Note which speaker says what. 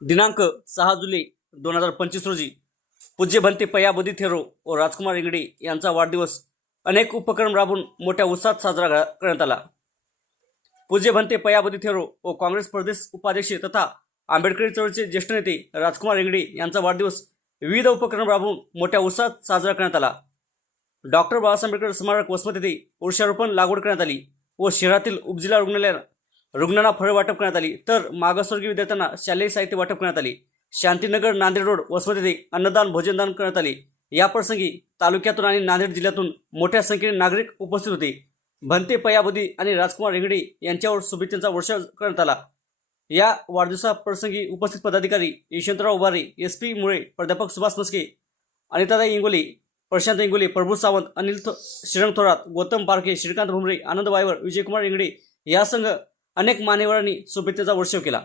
Speaker 1: दिनांक सहा जुलै दोन हजार पंचवीस रोजी पूज्य भंते पयाबोधी थेरो व राजकुमार इंगडे यांचा वाढदिवस अनेक उपक्रम राबून मोठ्या उत्साहात साजरा करण्यात आला. पूज्य भंते पयाबोधी थेरो व काँग्रेस प्रदेश उपाध्यक्ष तथा आंबेडकरी चळवळीचे ज्येष्ठ नेते राजकुमार इंगडे यांचा वाढदिवस विविध उपक्रम राबून मोठ्या उत्साहात साजरा करण्यात आला. डॉक्टर बाबासाहेब आंबेडकर स्मारक वसमत येथे वृक्षारोपण लागवड करण्यात आली व शहरातील उपजिल्हा रुग्णालयात रुग्णांना फळ वाटप करण्यात आली. तर मागासवर्गीय विद्यार्थ्यांना शालेय साहित्य वाटप करण्यात आली. शांतीनगर नांदेड रोड वसमत येथे अन्नदान भोजनदान करण्यात आले. या प्रसंगी तालुक्यातून आणि नांदेड जिल्ह्यातून मोठ्या संख्येने नागरिक उपस्थित होते. भंते पयाबुदी आणि राजकुमार रेंगडे यांच्यावर शुभेच्छांचा वर्षाव करण्यात आला. या वाढदिवसाप्रसंगी उपस्थित पदाधिकारी यशवंतराव उभारे एस पी मुळे प्राध्यापक सुभाष मस्के अनिताताई इंगोले प्रशांत इंगोले प्रभू सावंत अनिल थो श्रीरंग थोरात गौतम पारखे श्रीकांत भुमरे आनंद वायवर विजयकुमार इंगडे यासंघ अनेक मान्यवरांनी शुभेच्छेचा वर्षाव केला.